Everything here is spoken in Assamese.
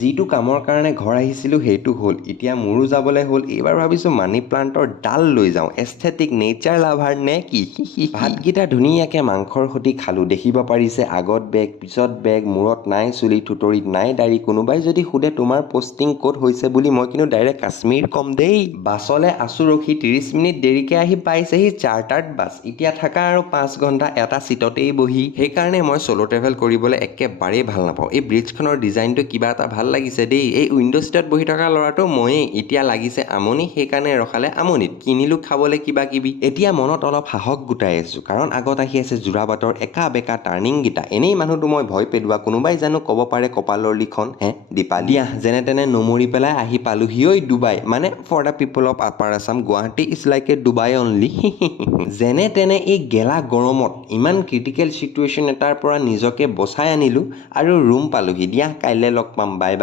যিটো কামৰ কাৰণে ঘৰ আহিছিলোঁ সেইটো হ'ল এতিয়া মোৰো যাবলৈ হ'ল এইবাৰ ভাবিছোঁ মানি প্লাণ্টৰ ডাল লৈ যাওঁ এস্থেটিক নেচাৰ লাভাৰ নে কি ভাতকেইটা ধুনীয়াকৈ মাংসৰ সৈতে খালোঁ দেখিব পাৰিছে আগত বেগ পিছত বেগ মূৰত নাই চুলি থুতৰিত নাই দাড়ি কোনোবাই যদি সোধে তোমাৰ পষ্টিং ক'ত হৈছে বুলি মই কিন্তু ডাইৰেক্ট কাশ্মীৰ কম দেই বাছলৈ আছোঁ ৰখি 30 মিনিট দেৰিকৈ আহি পাইছেহি চাৰ্টাৰ্ড বাছ এতিয়া থাকা আৰু 5 ঘণ্টা এটা ছিটতেই বহি সেইকাৰণে মই চ'ল' ট্ৰেভেল কৰিবলৈ একেবাৰেই ভাল নাপাওঁ এই ব্ৰিজখনৰ ডিজাইনটো কিবা এটা ভাল লাগিছে দেই এই উইণ্ড' ছিটত বহি থকা ল'ৰাটো ময়েই এতিয়া লাগিছে আমনি সেইকাৰণে ৰখালে আমনিত কিনিলোঁ খাবলৈ কিবা কিবি এতিয়া মনত অলপ সাহস গোটাই আছোঁ কাৰণ আগত আহি আছে যোৰাবাটৰ একা বেকা টাৰ্ণিংকেইটা এনেই মানুহটো মই ভয় পেলোৱা কোনোবাই জানো ক'ব পাৰে কপালৰ লিখন দীপা দিয়া যেনে তেনে নমৰি পেলাই আহি পালোহি ঐ ডুবাই মানে for the people of upper Assam Guwahati is like a Dubai only যেনে তেনে এই গেলা গৰমত ইমান ক্ৰিটিকেল চিটুৱেশ্যন এটাৰ পৰা নিজকে বচাই আনিলোঁ আৰু ৰুম পালোহি দিয়া কাইলৈ লগ পাম বাই বাই